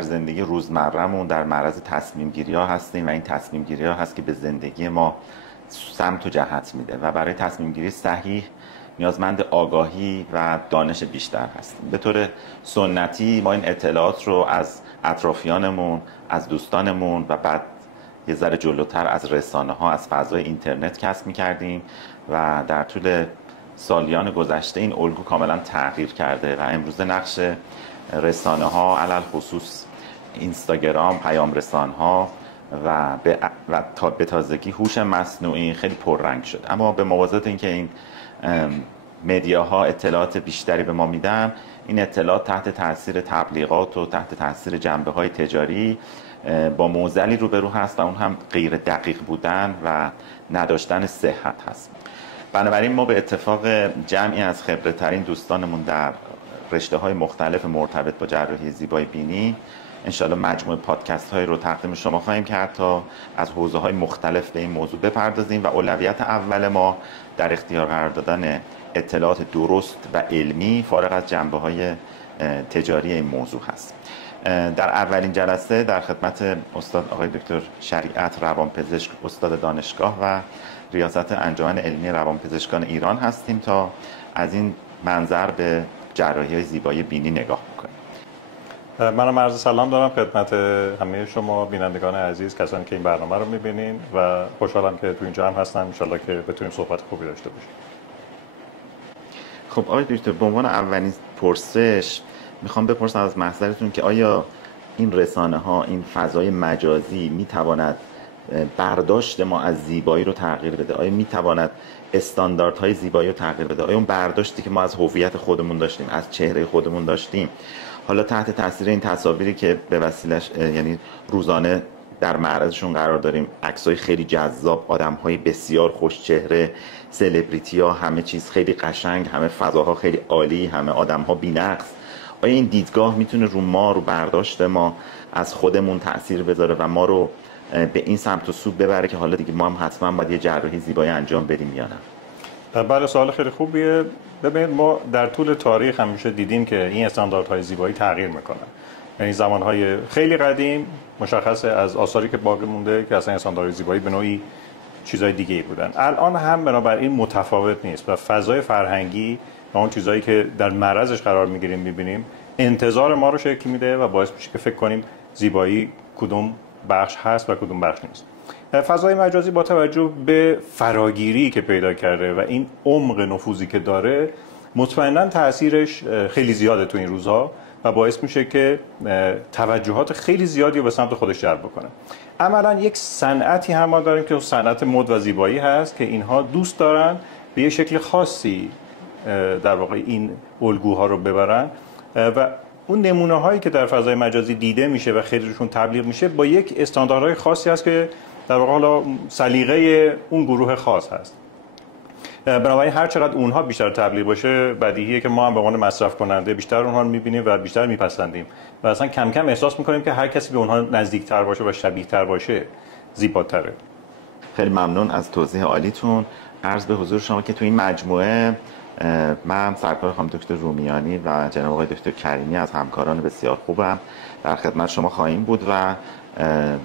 در زندگی روزمرهمون در معرض تصمیم گیری ها هستیم و این تصمیم گیری ها هست که به زندگی ما سمت و جهت میده و برای تصمیم گیری صحیح نیازمند آگاهی و دانش بیشتر هستیم. به طور سنتی ما این اطلاعات رو از اطرافیانمون، از دوستانمون و بعد یه ذره جلوتر از رسانه ها، از فضای اینترنت کسب می‌کردیم و در طول سالیان گذشته این الگو کاملا تغییر کرده و امروزه نقش رسانه ها علل خصوص اینستاگرام، پیام رسان ها و به تازگی هوش مصنوعی خیلی پررنگ شد. اما به موازات اینکه این مدیاها اطلاعات بیشتری به ما میدن، این اطلاعات تحت تاثیر تبلیغات و تحت تاثیر جنبه‌های تجاری با معضلی روبرو هست و اون هم غیر دقیق بودن و نداشتن صحت هست. بنابراین ما به اتفاق جمعی از خبره‌ترین دوستانمون در رشته‌های مختلف مرتبط با جراحی زیبایی بینی انشالله مجموعه پادکست هایی رو تقدیم شما خواهیم کرد تا از حوزه‌های مختلف به این موضوع بپردازیم و اولویت اول ما در اختیار قرار دادن اطلاعات درست و علمی فارغ از جنبه‌های تجاری این موضوع هست. در اولین جلسه در خدمت استاد آقای دکتر شریعت روانپزشک، استاد دانشگاه و ریاست انجمن علمی روانپزشکان ایران هستیم تا از این منظر به جراحی زیبایی بینی نگاه بکنیم. منم عرض سلام دارم خدمت همه شما بینندگان عزیز، کسانی که این برنامه رو می‌بینین و خوشحالم که تو اینجا هم هستم. ان شاءالله که بتونیم صحبت خوبی داشته باشیم. خب آقای دکتر، به عنوان اولین پرسش میخوام بپرسم از محضرتون که آیا این رسانه ها، این فضای مجازی میتواند برداشت ما از زیبایی رو تغییر بده؟ آیا میتواند استانداردهای زیبایی رو تغییر بده؟ آیا اون برداشتی که ما از هویت خودمون داشتیم، از چهره خودمون داشتیم، حالا تحت تاثیر این تصاویری که به وسیلش یعنی روزانه در معرضشون قرار داریم، عکسای خیلی جذاب، آدم‌های بسیار خوش چهره، سلبریتی‌ها، همه چیز خیلی قشنگ، همه فضاها خیلی عالی، همه آدم‌ها بی‌نقص، آیا این دیدگاه میتونه رو ما، رو برداشت ما از خودمون تأثیر بذاره و ما رو به این سمت و سو ببره که حالا دیگه ما هم حتما باید یه جراحی زیبایی انجام بدیم یا نه؟ بله، سوال خیلی خوبیه. ببینید، ما در طول تاریخ همیشه دیدیم که این استانداردهای زیبایی تغییر میکنن. یعنی زمانهای خیلی قدیم مشخصه از آثاری که باقی مونده که اصلا استانداردهای زیبایی به نوعی چیزای دیگه‌ای بودن. الان هم بنابراین متفاوت نیست و فضای فرهنگی و اون چیزایی که در معرضش قرار میگیریم میبینیم انتظار ما رو شکل میده و باعث میشه که فکر کنیم زیبایی کدوم بخش هست و کدوم بخش نیست. فضای مجازی با توجه به فراگیری که پیدا کرده و این عمق نفوذی که داره مطمئنا تاثیرش خیلی زیاده تو این روزها و باعث میشه که توجهات خیلی زیادی رو به سمت خودش جلب بکنه. عملا یک صنعتی هم ما داریم که صنعت مد و زیبایی هست که اینها دوست دارن به یه شکل خاصی در واقع این الگوها رو ببرن و اون نمونه هایی که در فضای مجازی دیده میشه و خیلیشون تبلیغ میشه با یک استانداردهای خاصی هست که در واقع حالا سلیقه اون گروه خاص هست. بنابراین هر چقدر اونها بیشتر تبلیغ باشه، بدیهیه که ما هم به عنوان مصرف کننده بیشتر اونها رو میبینیم و بیشتر میپسندیم و اصلا کم کم احساس میکنیم که هر کسی به اونها نزدیکتر باشه و شبیه تر باشه زیباتره. خیلی ممنون از توضیح عالیتون. عرض به حضور شما که تو این مجموعه من سرکار خانم دکتر رومیانی و جناب آقای دکتر کریمی از همکاران بسیار خوبم در خدمت شما خواهیم بود و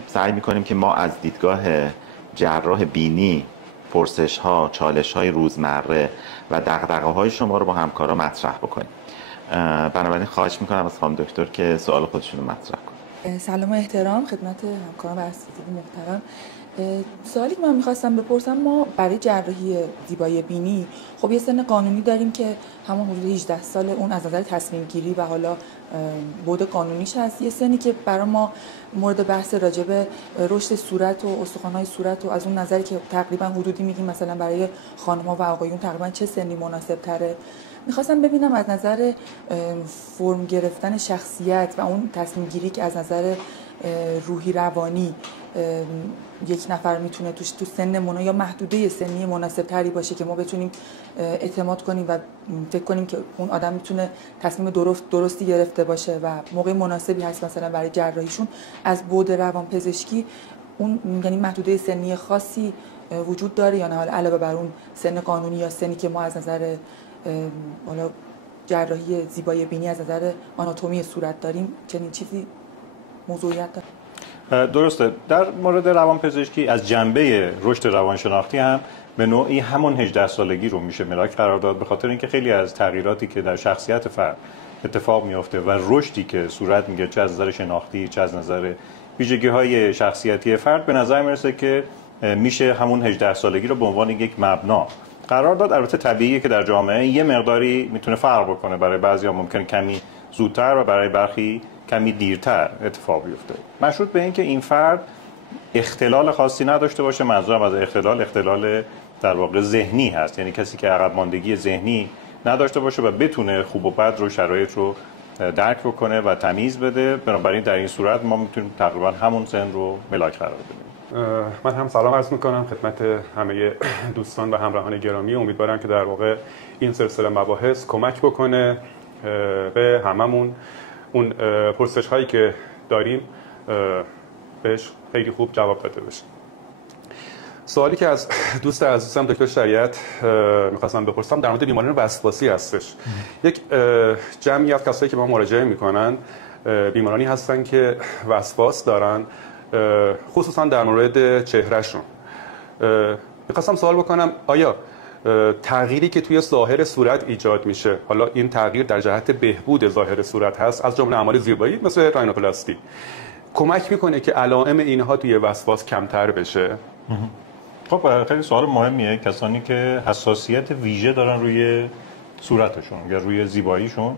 سعی میکنیم که ما از دیدگاه جراح بینی پرسش ها، چالش های روزمره و دغدغه های شما رو با همکارا مطرح بکنیم. بنابراین خواهش میکنم از خانم دکتر که سوال خودشون رو مطرح کنیم. سلام و احترام خدمت همکاران و اساتید محترم. سوالی که من میخواستم بپرسم، ما برای جراحی زیبایی بینی خب یه سن قانونی داریم که همون حدود 18 سال، اون از نظر تصمیم گیری و حالا بعد قانونیش هست. یه سنی که برای ما مورد بحث راجع به رشد صورت و استخوان‌های صورت و از اون نظری که تقریبا حدودی میگیم مثلا برای خانم‌ها و آقایون تقریبا چه سنی مناسب تره. میخواستم ببینم از نظر فرم گرفتن شخصیت و اون تصمیم گیری که از نظر روحی روانی یک نفر میتونه تو سنمون یا محدوده سنی مناسب تری باشه که ما بتونیم اعتماد کنیم و فکر کنیم که اون آدم میتونه تصمیم درستی گرفته باشه و موقع مناسبی هست مثلا برای جراحیشون. از بعد روانپزشکی اون یعنی محدوده سنی خاصی وجود داره یا نه، حالا علاوه بر اون سن قانونی یا سنی که ما از نظر حالا جراحی زیبایی بینی از نظر آناتومی صورت داریم، چنین چیزی موضوعیت داره. درسته. در مورد روانپزشکی از جنبه رشد روانشناختی هم به نوعی همون 18 سالگی رو میشه ملاک قرار داد، به خاطر اینکه خیلی از تغییراتی که در شخصیت فرد اتفاق میفته و رشدی که صورت میگیره، چه از نظر شناختی چه از نظر ویژگی‌های شخصیتی فرد، به نظر میرسه که میشه همون 18 سالگی رو به عنوان یک مبنا قرار داد. البته طبیعیه که در جامعه یه مقداری میتونه فرق بکنه، برای بعضیا ممکنه کمی زودتر و برای برخی کمی دیرتر اتفاق بیفته، مشروط به اینکه این فرد اختلال خاصی نداشته باشه. منظورم از اختلال در واقع ذهنی هست، یعنی کسی که عقب ماندگی ذهنی نداشته باشه و بتونه خوب و بد رو، شرایط رو درک بکنه و تمیز بده. بنابراین در این صورت ما میتونیم تقریبا همون سن رو ملاک قرار بدیم. من هم سلام عرض میکنم خدمت همه دوستان و همراهان گرامی. امیدوارم که در واقع این سلسله مباحث کمک بکنه به هممون اون پرسش هایی که داریم بهش خیلی خوب جواب داده بشه. سوالی که از دوست عزیزم دکتر شریعت می‌خواستم بپرسم در مورد بیماران وسواسی هستش. یک جمعی از کسایی که با مراجعه میکنن بیمارانی هستن که وسواس دارن، خصوصا در مورد چهرهشون. می‌خواستم سوال بکنم آیا تغییری که توی ظاهر صورت ایجاد میشه، حالا این تغییر در جهت بهبود ظاهر صورت هست، از جمله اعمال زیبایی مثل راینوپلاستی، کمک میکنه که علائم اینها توی وسواس کمتر بشه؟ خب خیلی سوال مهمیه. کسانی که حساسیت ویژه دارن روی صورتشون یا روی زیباییشون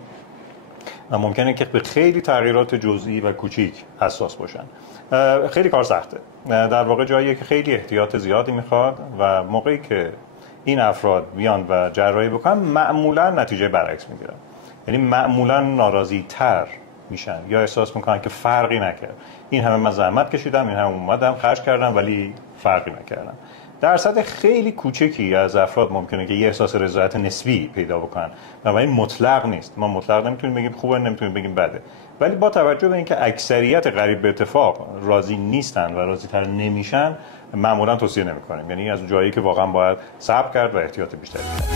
و ممکنه که به خیلی تغییرات جزئی و کوچیک حساس باشن، خیلی کار سخته. در واقع جاییه که خیلی احتیاط زیادی میخواد و موقعی که این افراد بیان و جراحی بکنن معمولا نتیجه برعکس میگیرن، یعنی معمولا ناراضی تر میشن یا احساس میکنن که فرقی نکرد، این همه من زحمت کشیدم، این همه اومدم خرج کردم ولی فرقی نکردم. درصد خیلی کوچکی از افراد ممکنه که یه احساس رضایت نسبی پیدا بکنن و این مطلق نیست. ما مطلق نمیتونیم بگیم خوبه، نمیتونیم بگیم بده، ولی با توجه به اینکه اکثریت قریب به اتفاق راضی نیستن و راضی تر نمیشن، معمولا توصیه نمیکنیم. یعنی از جایی که واقعا باید صبر کرد و احتیاط بیشتری کرد.